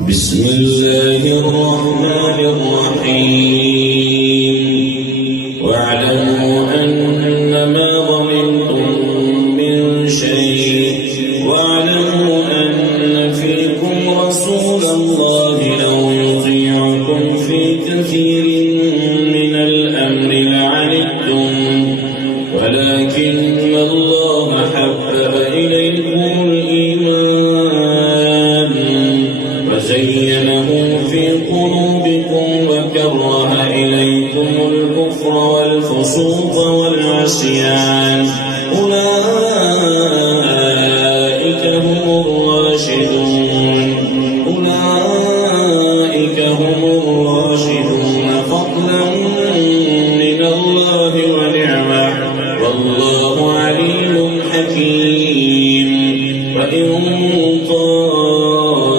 بسم الله الرحمن الرحيم واعلموا أنما ضمنتم من شيء واعلموا أن فيكم رسول الله لو يطيعكم في كثير من الأمر لعنتم ولكن الله حبب إليكم الإيمان وزينه في قلوبكم وكره إليكم الكفر والفسوق والعصيان أولئك هم الراشدون فضلا من الله ونعمة والله عليم حكيم وإن طائفتان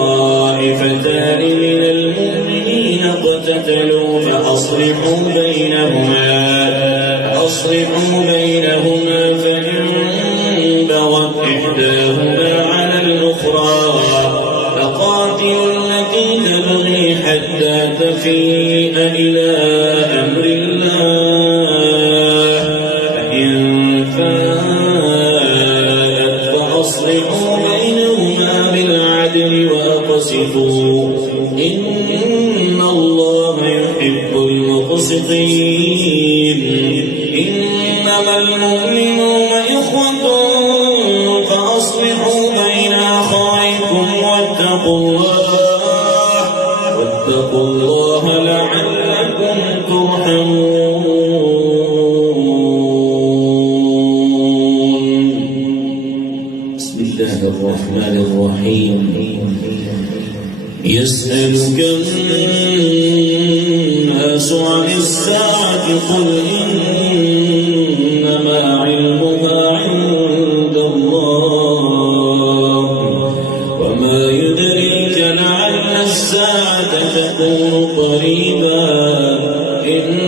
من المؤمنين اقتتلوا فأصلحوا بينهما فإن بغت إحداهما على الأخرى فقاتلوا التي تبغي حتى تفيء إلى أمر الله فإن فاءت فأصلحوا بينهما بالعدل وأقسطوا إن الله يحب المقسطين إنما المؤمنون إخوة فأصلحوا بين أخويكم واتقوا الله لعلكم ترحمون. بسم الله الرحمن الرحيم يسألك الناس عن الساعة قل إنما علمها عند الله وما يدريك لعل الساعة تكون قريبا إن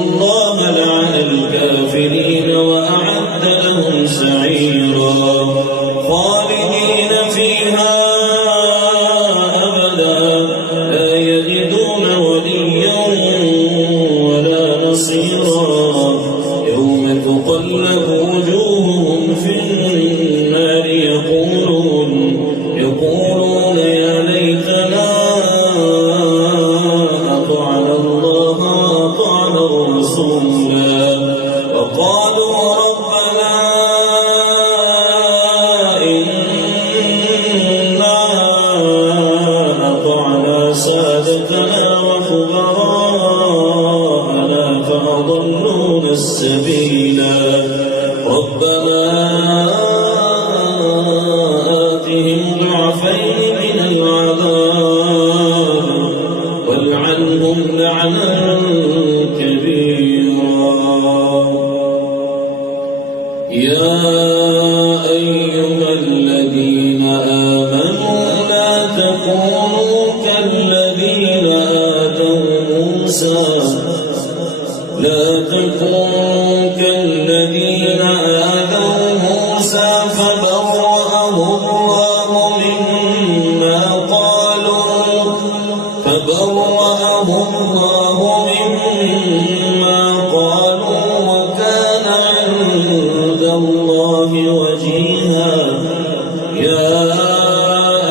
الله لعن الكافرين وأعد لهم سعيرا خالدين فيها أبدا لا يجدون وليا ولا نصيرا يوم تقلب وجوههم في النار يقولون يا ليتنا أطعنا الله وأطعنا الرسولا وقالوا ربنا إنا أطعنا سادتنا وكبراءنا فأضلونا السبيلا ربنا آتهم ضعفين من العذاب والعنهم لعنا كبيرا. يا أيها الذين آمنوا لا تكونوا كالذين آذوا موسى فبرأه الله مما قالوا وكان عند الله وجيها. يا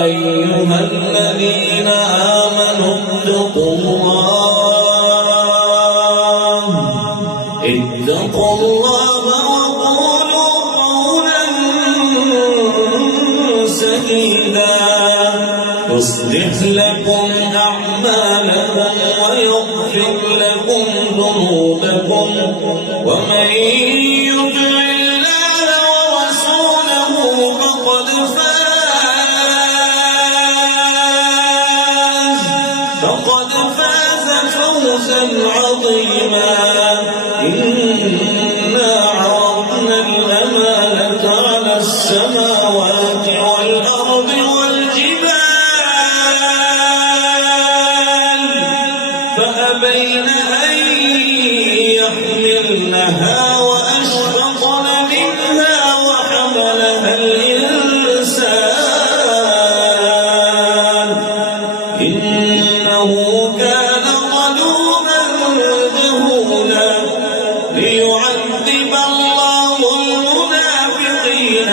أيها الذين آمنوا اتقوا الله وقولوا قولا سديدا يصلح لكم أعمالكم ويغفر لكم ذنوبكم ومن يطع الله ورسوله فقد فاز فوزا عظيما. إنا عرضنا الأمانة على السماوات والأرض والجبال إنه كان ظلوما جهولا ليعذب الله المنافقين